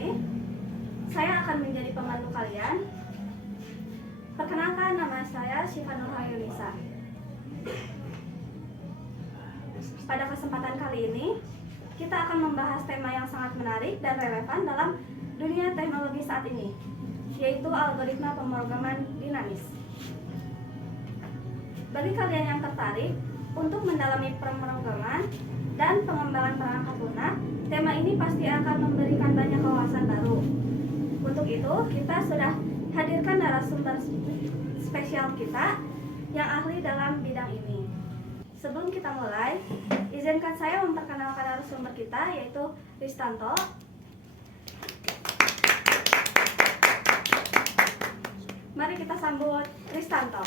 ini, saya akan menjadi pemandu kalian. Perkenalkan, nama saya Syifa Nurhayunisa. Pada kesempatan kali ini, kita akan membahas tema yang sangat menarik dan relevan dalam dunia teknologi saat ini, yaitu algoritma pemrograman dinamis. Bagi kalian yang tertarik untuk mendalami pemrograman dan pengembangan perangkat lunak, tema ini pasti akan memberikan banyak wawasan baru. Untuk itu, kita sudah hadirkan narasumber spesial kita yang ahli dalam bidang ini. Sebelum kita mulai, izinkan saya memperkenalkan narasumber kita, yaitu Ristanto. Mari kita sambut Ristanto.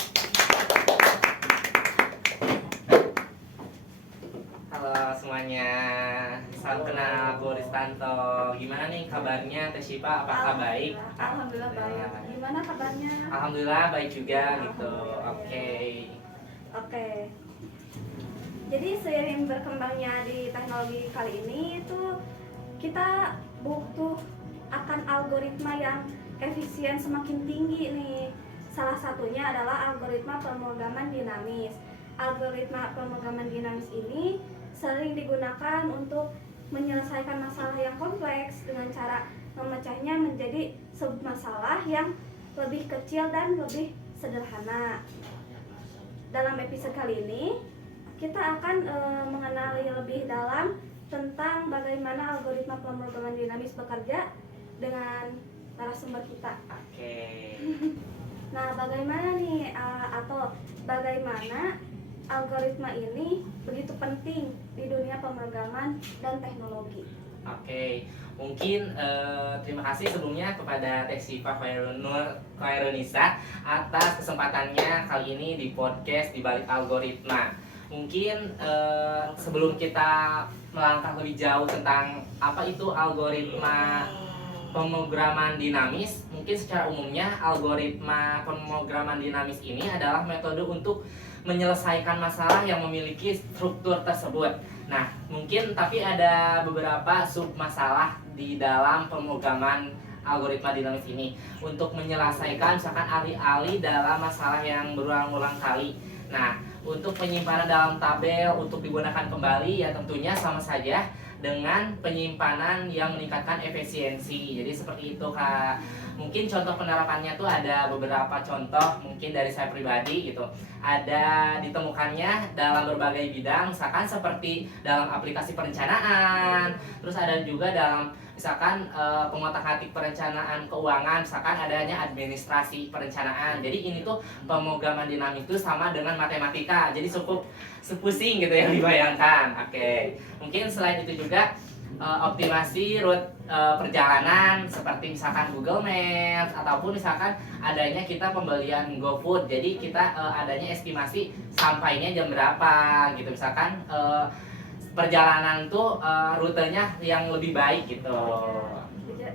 Halo semuanya, salam kenal, aku Ristanto. Gimana nih kabarnya Teh Syifa? Apakah baik? Alhamdulillah baik. Gimana kabarnya? Alhamdulillah baik juga gitu. Oke. Jadi seiring berkembangnya di teknologi kali ini itu kita butuh akan algoritma yang efisien semakin tinggi nih. Salah satunya adalah algoritma pemrograman dinamis. Algoritma pemrograman dinamis ini sering digunakan untuk menyelesaikan masalah yang kompleks dengan cara memecahnya menjadi submasalah yang lebih kecil dan lebih sederhana. Dalam episode kali ini, kita akan mengenali lebih dalam tentang bagaimana algoritma pemrograman dinamis bekerja dengan narasumber kita. Oke. Nah, bagaimana nih bagaimana algoritma ini begitu penting di dunia pemrograman dan teknologi? Oke. Mungkin terima kasih sebelumnya kepada Teh Syifa Nurhayunisa atas kesempatannya kali ini di podcast di balik algoritma. Mungkin sebelum kita melangkah lebih jauh tentang apa itu algoritma pemrograman dinamis, mungkin secara umumnya algoritma pemrograman dinamis ini adalah metode untuk menyelesaikan masalah yang memiliki struktur tersebut. Nah, mungkin tapi ada beberapa sub masalah di dalam pemrograman algoritma dinamis ini untuk menyelesaikan misalkan alih-alih dalam masalah yang berulang-ulang kali. Nah, untuk penyimpanan dalam tabel untuk digunakan kembali ya tentunya sama saja dengan penyimpanan yang meningkatkan efisiensi. Jadi seperti itu Kak. Mungkin contoh penerapannya tuh ada beberapa contoh mungkin dari saya pribadi gitu. Ada ditemukannya dalam berbagai bidang, misalkan seperti dalam aplikasi perencanaan, terus ada juga dalam misalkan pengotak-atik perencanaan keuangan, misalkan adanya administrasi perencanaan. Jadi ini tuh pemrograman dinamis itu sama dengan matematika. Jadi cukup sepusing gitu yang dibayangkan. Oke. Mungkin selain itu juga optimasi route perjalanan seperti misalkan Google Maps ataupun misalkan adanya kita pembelian GoFood. Jadi kita adanya estimasi sampainya jam berapa gitu. Misalkan perjalanan tuh rutenya yang lebih baik gitu.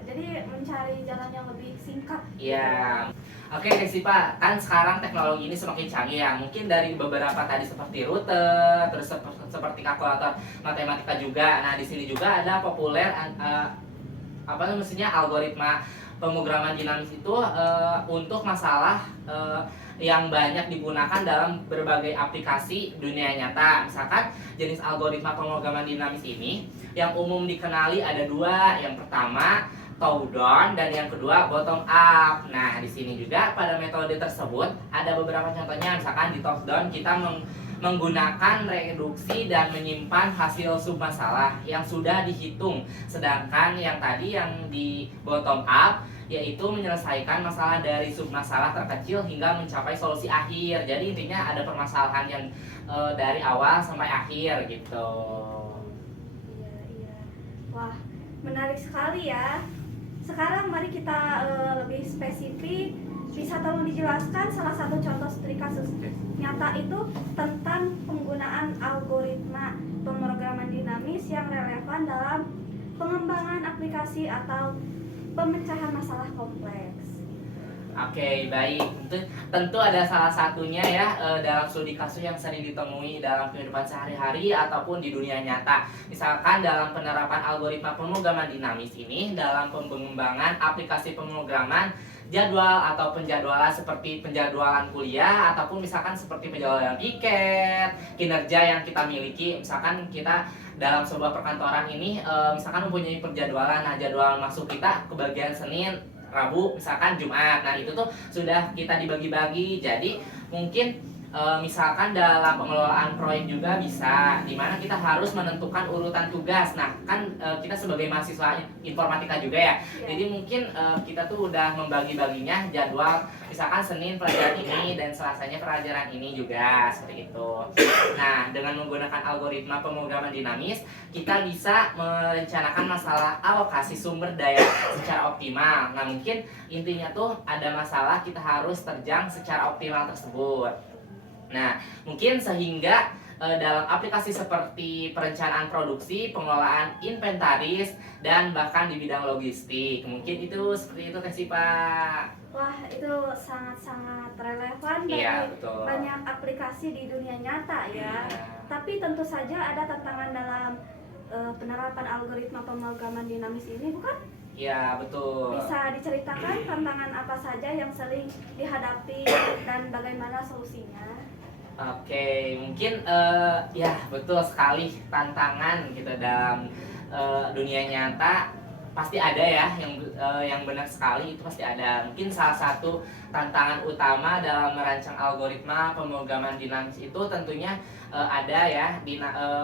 Jadi mencari jalan yang lebih singkat. Iya. Oke, Syifa, kan sekarang teknologi ini semakin canggih ya. Mungkin dari beberapa tadi seperti rute, terus seperti kalkulator matematika juga. Nah, di sini juga ada populer algoritma pemrograman dinamis itu untuk masalah yang banyak digunakan dalam berbagai aplikasi dunia nyata. Misalkan jenis algoritma pemrograman dinamis ini yang umum dikenali ada dua. Yang pertama top down dan yang kedua bottom up. Nah, di sini juga pada metode tersebut ada beberapa contohnya. Misalkan di top down kita menggunakan reduksi dan menyimpan hasil submasalah yang sudah dihitung. Sedangkan yang tadi yang di bottom up yaitu menyelesaikan masalah dari submasalah terkecil hingga mencapai solusi akhir. Jadi intinya ada permasalahan yang dari awal sampai akhir gitu. Iya. Wah, menarik sekali ya. Sekarang mari kita lebih spesifik. Bisa tolong dijelaskan salah satu contoh studi kasus nyata itu tentang penggunaan algoritma pemrograman dinamis yang relevan dalam pengembangan aplikasi atau pemecahan masalah kompleks. Oke, baik. Tentu ada salah satunya ya dalam studi kasus yang sering ditemui dalam kehidupan sehari-hari ataupun di dunia nyata. Misalkan dalam penerapan algoritma pemrograman dinamis ini dalam pengembangan aplikasi pemrograman jadwal atau penjadwalan seperti penjadwalan kuliah ataupun misalkan seperti penjadwalan tiket, kinerja yang kita miliki. Misalkan kita dalam sebuah perkantoran ini misalkan mempunyai perjadwalan. Nah, jadwal masuk kita ke bagian Senin, Rabu, misalkan Jumat. Nah, itu tuh sudah kita dibagi-bagi. Jadi mungkin misalkan dalam pengelolaan proyek juga bisa, dimana kita harus menentukan urutan tugas. Nah, kan kita sebagai mahasiswa informatika juga ya. Jadi mungkin kita tuh udah membagi-baginya jadwal. Misalkan Senin pelajaran ini dan Selasanya pelajaran ini juga seperti itu. Nah, dengan menggunakan algoritma pemrograman dinamis, kita bisa merencanakan masalah alokasi sumber daya secara optimal. Nah, mungkin intinya tuh ada masalah kita harus terjang secara optimal tersebut. Nah, mungkin sehingga dalam aplikasi seperti perencanaan produksi, pengelolaan inventaris, dan bahkan di bidang logistik. Mungkin itu seperti itu Teh Sipa. Wah, itu sangat-sangat relevan Iya, bagi betul. banyak aplikasi di dunia nyata ya. Iya. Tapi tentu saja ada tantangan dalam penerapan algoritma pemrograman dinamis ini, bukan? Iya, betul. Bisa diceritakan tantangan apa saja yang sering dihadapi dan bagaimana solusinya? Oke, mungkin ya betul sekali tantangan gitu dalam dunia nyata pasti ada ya yang benar sekali itu pasti ada. Mungkin salah satu tantangan utama dalam merancang algoritma pemrograman dinamis itu tentunya ada ya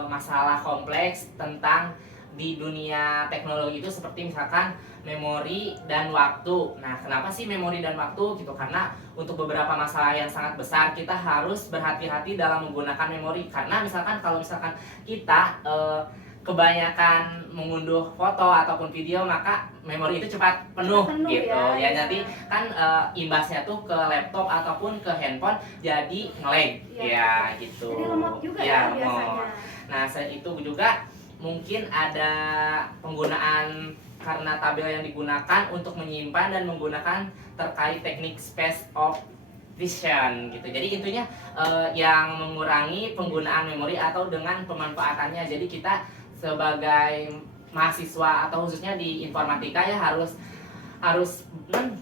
masalah kompleks tentang di dunia teknologi itu seperti misalkan memori dan waktu. Nah, kenapa sih memori dan waktu gitu? Karena untuk beberapa masalah yang sangat besar kita harus berhati-hati dalam menggunakan memori. Karena misalkan kalau misalkan kita kebanyakan mengunduh foto ataupun video maka memori itu cepat penuh gitu. Ya nanti kan imbasnya tuh ke laptop ataupun ke handphone jadi nge-lag ya gitu. Jadi lemot juga ya, ya biasanya. Nah, selain itu juga mungkin ada penggunaan karena tabel yang digunakan untuk menyimpan dan menggunakan terkait teknik space of vision gitu. Jadi intinya yang mengurangi penggunaan memori atau dengan pemanfaatannya. Jadi kita sebagai mahasiswa atau khususnya di informatika ya harus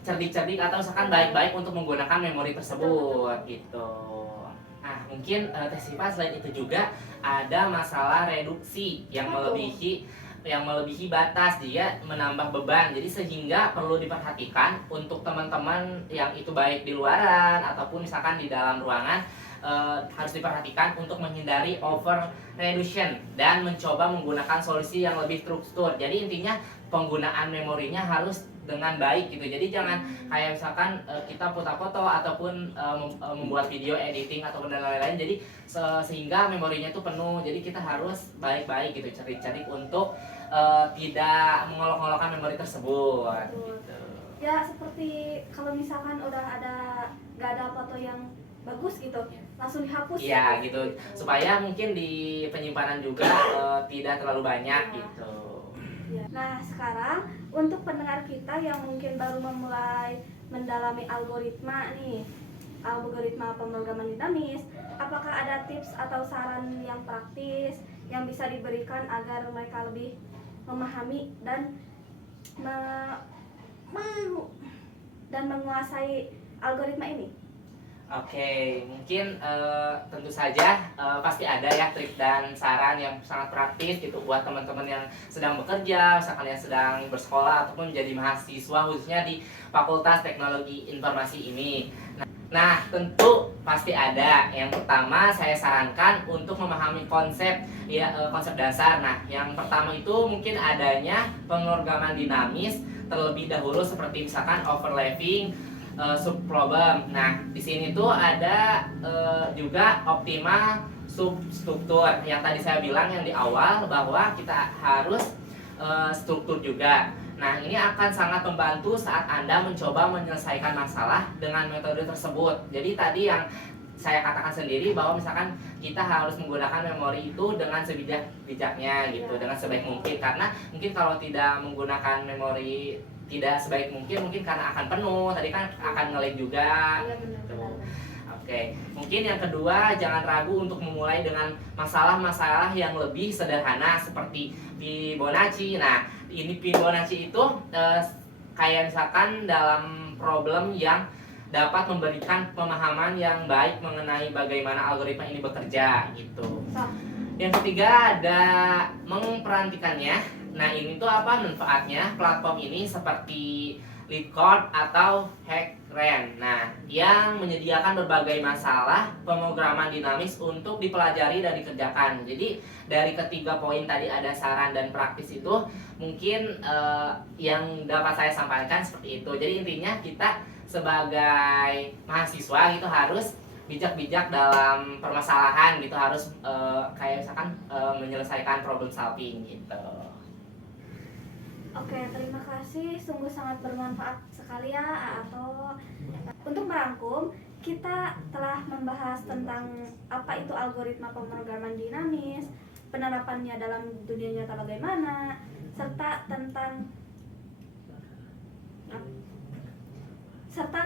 cerdik-cerdik atau misalkan baik-baik untuk menggunakan memori tersebut gitu. Nah, mungkin Teh Sipa selain itu juga ada masalah reduksi yang melebihi batas, dia menambah beban. Jadi sehingga perlu diperhatikan untuk teman-teman yang itu baik di luaran ataupun misalkan di dalam ruangan harus diperhatikan untuk menghindari over reduction dan mencoba menggunakan solusi yang lebih terstruktur. Jadi intinya penggunaan memorinya harus dengan baik gitu. Jadi jangan kayak misalkan kita foto-foto ataupun membuat video editing ataupun dan lain-lain. Jadi sehingga memorinya itu penuh. Jadi kita harus baik-baik gitu, cerdik-cerdik untuk tidak mengolok-olokkan memori tersebut. Gitu. Ya seperti kalau misalkan udah nggak ada foto yang bagus gitu, langsung dihapus. Iya gitu. Supaya mungkin di penyimpanan juga tidak terlalu banyak gitu. Ya. Nah sekarang untuk pendengar kita yang mungkin baru memulai mendalami algoritma pemrograman dinamis, apakah ada tips atau saran yang praktis yang bisa diberikan agar mereka lebih memahami dan menguasai algoritma ini? Oke, mungkin tentu saja pasti ada ya trik dan saran yang sangat praktis gitu buat teman-teman yang sedang bekerja, misalkan yang sedang bersekolah ataupun menjadi mahasiswa khususnya di Fakultas Teknologi Informasi ini. Nah, tentu pasti ada. Yang pertama saya sarankan untuk memahami konsep dasar. Nah, yang pertama itu mungkin adanya pemrograman dinamis terlebih dahulu seperti misalkan overlapping, subproblem. Nah, di sini tuh ada juga optimal substruktur yang tadi saya bilang yang di awal bahwa kita harus struktur juga. Nah, ini akan sangat membantu saat Anda mencoba menyelesaikan masalah dengan metode tersebut. Jadi tadi yang saya katakan sendiri bahwa misalkan kita harus menggunakan memori itu dengan sebijak-bijaknya gitu, dengan sebaik mungkin. Karena mungkin kalau tidak menggunakan memori tidak sebaik mungkin karena akan penuh, tadi kan akan nge-lag juga. Iya benar. Oke, mungkin yang kedua, jangan ragu untuk memulai dengan masalah-masalah yang lebih sederhana seperti Fibonacci. Nah, ini Fibonacci itu kayak misalkan dalam problem yang dapat memberikan pemahaman yang baik mengenai bagaimana algoritma ini bekerja gitu. Yang ketiga ada memperhatikannya. Nah, ini tuh apa manfaatnya? Platform ini seperti LeetCode atau HackRank. Nah, yang menyediakan berbagai masalah pemrograman dinamis untuk dipelajari dan dikerjakan. Jadi dari ketiga poin tadi ada saran dan praktis itu mungkin yang dapat saya sampaikan seperti itu. Jadi intinya kita sebagai mahasiswa itu harus bijak-bijak dalam permasalahan gitu, harus kayak misalkan menyelesaikan problem solving gitu. Oke, terima kasih. Sungguh sangat bermanfaat sekali ya. Atau untuk merangkum, kita telah membahas tentang apa itu algoritma pemrograman dinamis, penerapannya dalam dunia nyata bagaimana, serta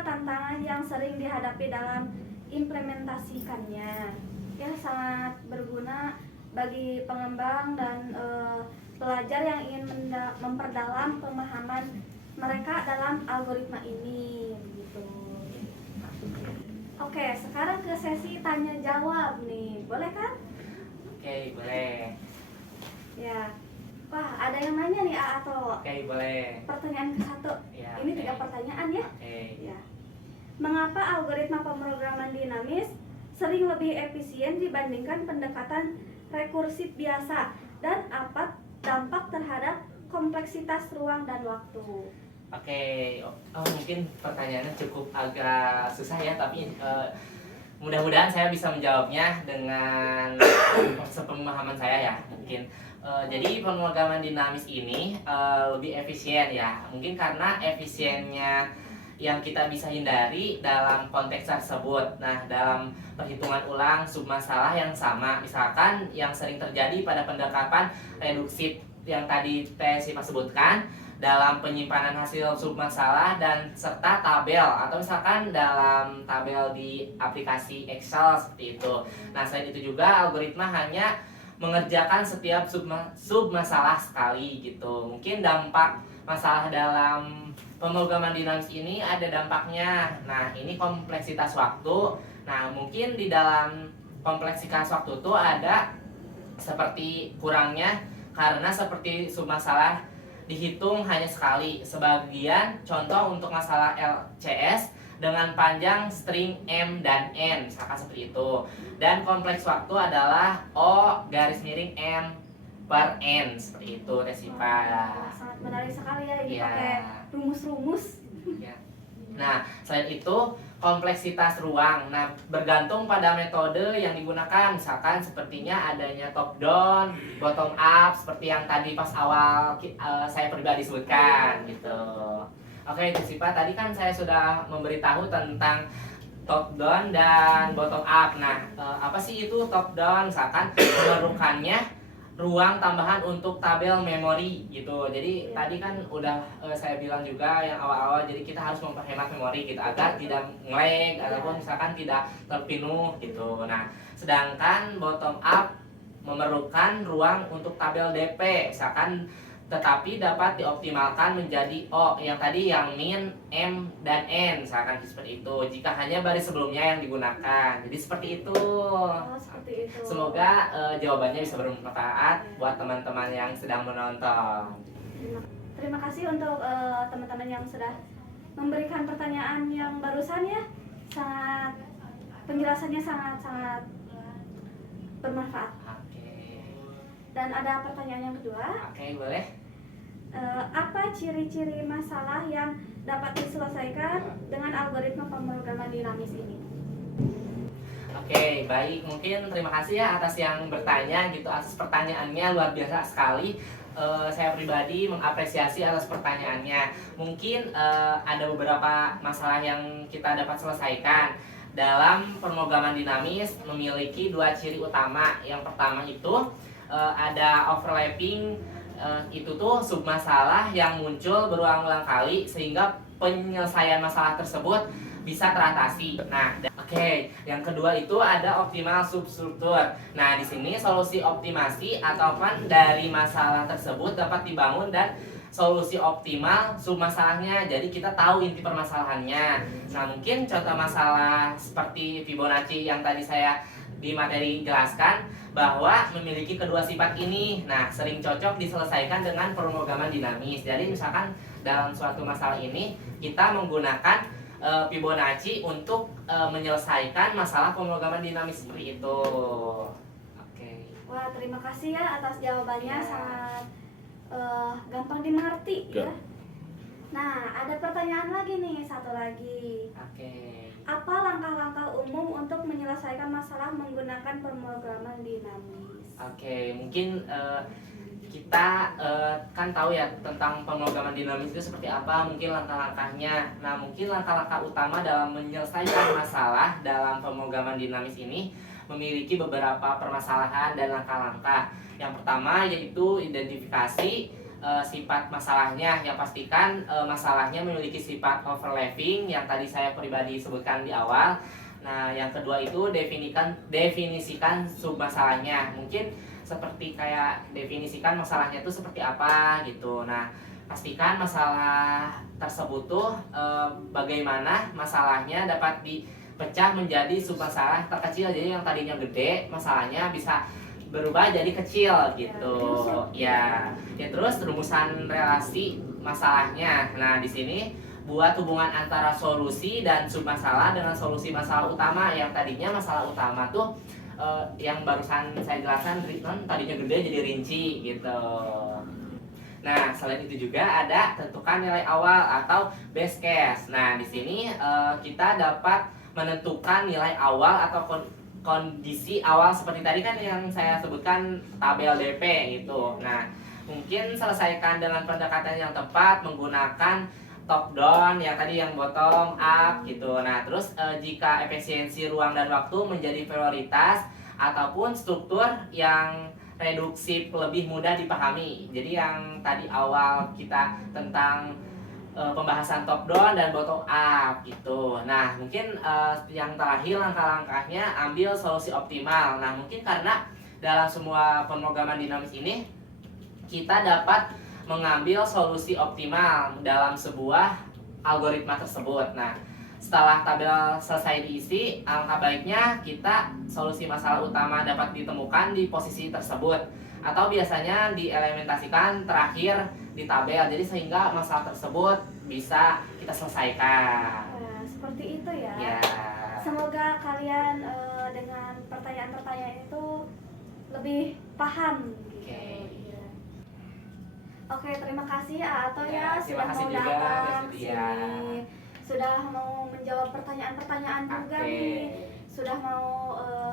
tantangan yang sering dihadapi dalam implementasikannya. Ya, sangat berguna bagi pengembang dan pelajar yang ingin memperdalam pemahaman mereka dalam algoritma ini begitu. Oke, sekarang ke sesi tanya jawab nih. Boleh kan? Oke, boleh. Ya. Wah, ada yang nanya nih atau Oke, boleh. pertanyaan ke-1. Ya, Ini oke. 3 pertanyaan ya. Oke. Ya. Mengapa algoritma pemrograman dinamis sering lebih efisien dibandingkan pendekatan rekursif biasa, dan apa dampak terhadap kompleksitas ruang dan waktu? Oke, mungkin pertanyaannya cukup agak susah ya, tapi mudah-mudahan saya bisa menjawabnya dengan sepemahaman saya ya mungkin. Jadi pemrograman dinamis ini lebih efisien ya, mungkin karena efisiennya yang kita bisa hindari dalam konteks tersebut. Nah, dalam perhitungan ulang submasalah yang sama, misalkan yang sering terjadi pada pendekatan reduksif yang tadi Siva sebutkan, dalam penyimpanan hasil submasalah dan serta tabel, atau misalkan dalam tabel di aplikasi Excel seperti itu. Nah, selain itu juga algoritma hanya mengerjakan setiap submasalah sekali gitu. Mungkin dampak masalah dalam pemrograman dinamis ini ada dampaknya. Nah, ini kompleksitas waktu. Nah, mungkin di dalam kompleksitas waktu itu ada seperti kurangnya karena seperti submasalah dihitung hanya sekali. Sebagian contoh untuk masalah LCS dengan panjang string M dan N, misalkan seperti itu. Dan kompleks waktu adalah O garis miring M per N, seperti itu Siva. Sangat menarik sekali ya, ini Ya. pakai rumus-rumus. Ya. Nah, selain itu kompleksitas ruang. Nah, bergantung pada metode yang digunakan. Misalkan sepertinya adanya top down, bottom up, seperti yang tadi pas awal saya pribadi sebutkan gitu. Oke, Siva, tadi kan saya sudah memberitahu tentang top down dan bottom up. Nah, apa sih itu top down? Misalkan memerlukannya ruang tambahan untuk tabel memori gitu. Jadi tadi kan udah saya bilang juga yang awal-awal, jadi kita harus memperhemat memori gitu agar tidak nge-lag ataupun misalkan tidak terpenuh gitu. Nah, sedangkan bottom up memerlukan ruang untuk tabel DP misalkan, tetapi dapat dioptimalkan menjadi O yang tadi yang min, M, dan N misalkan seperti itu jika hanya baris sebelumnya yang digunakan. Jadi seperti itu. Oh, seperti itu. Semoga jawabannya bisa bermanfaat buat teman-teman yang sedang menonton. Terima kasih untuk teman-teman yang sudah memberikan pertanyaan yang barusan ya. Sangat penjelasannya sangat bermanfaat. Oke. Dan ada pertanyaan yang kedua. Oke, boleh. Apa ciri-ciri masalah yang dapat diselesaikan dengan algoritma pemrograman dinamis ini? Oke, baik. Mungkin terima kasih ya atas yang bertanya gitu, atas pertanyaannya luar biasa sekali. Saya pribadi mengapresiasi atas pertanyaannya. Mungkin ada beberapa masalah yang kita dapat selesaikan. Dalam pemrograman dinamis memiliki 2 ciri utama. Yang pertama itu ada overlapping itu tuh submasalah yang muncul berulang-ulang kali sehingga penyelesaian masalah tersebut bisa teratasi. Nah, oke, yang kedua itu ada optimal substruktur. Nah, di sini solusi optimasi atau kan dari masalah tersebut dapat dibangun dan solusi optimal submasalahnya. Jadi kita tahu inti permasalahannya. Nah, mungkin contoh masalah seperti Fibonacci yang tadi saya di materi jelaskan bahwa memiliki kedua sifat ini. Nah, sering cocok diselesaikan dengan pemrograman dinamis. Jadi misalkan dalam suatu masalah ini kita menggunakan Fibonacci untuk menyelesaikan masalah pemrograman dinamis seperti itu. Oke. Wah, terima kasih ya atas jawabannya, Ya. sangat gampang dimengerti ya. Nah, ada pertanyaan lagi nih, satu lagi. Oke. Apa langkah-langkah umum untuk menyelesaikan masalah menggunakan pemrograman dinamis? Oke, mungkin kita kan tahu ya tentang pemrograman dinamis itu seperti apa, mungkin langkah-langkahnya. Nah, mungkin langkah-langkah utama dalam menyelesaikan masalah dalam pemrograman dinamis ini memiliki beberapa permasalahan dan langkah-langkah. Yang pertama yaitu identifikasi sifat masalahnya, yang pastikan masalahnya memiliki sifat overlapping yang tadi saya pribadi sebutkan di awal. Nah, yang kedua itu definisikan submasalahnya. Mungkin seperti kayak definisikan masalahnya itu seperti apa gitu. Nah, pastikan masalah tersebut tuh bagaimana masalahnya dapat dipecah menjadi submasalah terkecil. Jadi yang tadinya gede masalahnya bisa berubah jadi kecil gitu. Ya terus rumusan relasi masalahnya. Nah, di sini buat hubungan antara solusi dan submasalah dengan solusi masalah utama. Yang tadinya masalah utama tuh yang barusan saya jelaskan tadinya gede jadi rinci gitu. Nah, selain itu juga ada tentukan nilai awal atau base case. Nah, di sini kita dapat menentukan nilai awal atau kondisi awal seperti tadi kan yang saya sebutkan tabel DP gitu. Nah, mungkin selesaikan dengan pendekatan yang tepat menggunakan top down yang tadi yang bottom up gitu. Nah, terus jika efisiensi ruang dan waktu menjadi prioritas ataupun struktur yang reduksi lebih mudah dipahami. Jadi yang tadi awal kita tentang pembahasan top down dan bottom up gitu. Nah, mungkin yang terakhir langkah-langkahnya ambil solusi optimal. Nah, mungkin karena dalam semua pemrograman dinamis ini kita dapat mengambil solusi optimal dalam sebuah algoritma tersebut. Nah, setelah tabel selesai diisi, alangkah baiknya kita solusi masalah utama dapat ditemukan di posisi tersebut atau biasanya dielementasikan terakhir di tabel. Jadi sehingga masalah tersebut bisa kita selesaikan. Nah, seperti itu ya. Ya. Semoga kalian dengan pertanyaan-pertanyaan itu lebih paham gitu. Oke. Oke, terima kasih Ato ya, terima sudah kasih mau juga datang Mbak sini. Setia. Sudah mau menjawab pertanyaan-pertanyaan juga Oke. nih. Sudah mau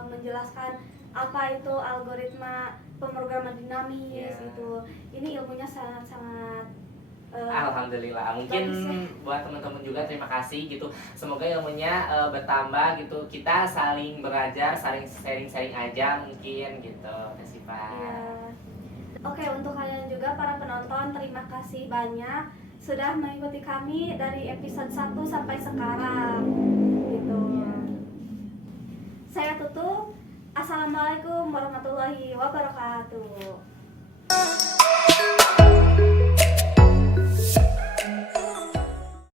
menjelaskan apa itu algoritma pemrograman dinamis gitu. Ini ilmunya sangat-sangat Alhamdulillah. Mungkin bagus ya. buat teman-teman juga terima kasih gitu. Semoga ilmunya bertambah gitu. Kita saling belajar, saling sharing-sharing aja mungkin gitu. Terima Iya. Oke, untuk kalian juga para penonton, terima kasih banyak sudah mengikuti kami dari episode 1 sampai sekarang. Gitu. Saya tutup. Assalamualaikum warahmatullahi wabarakatuh.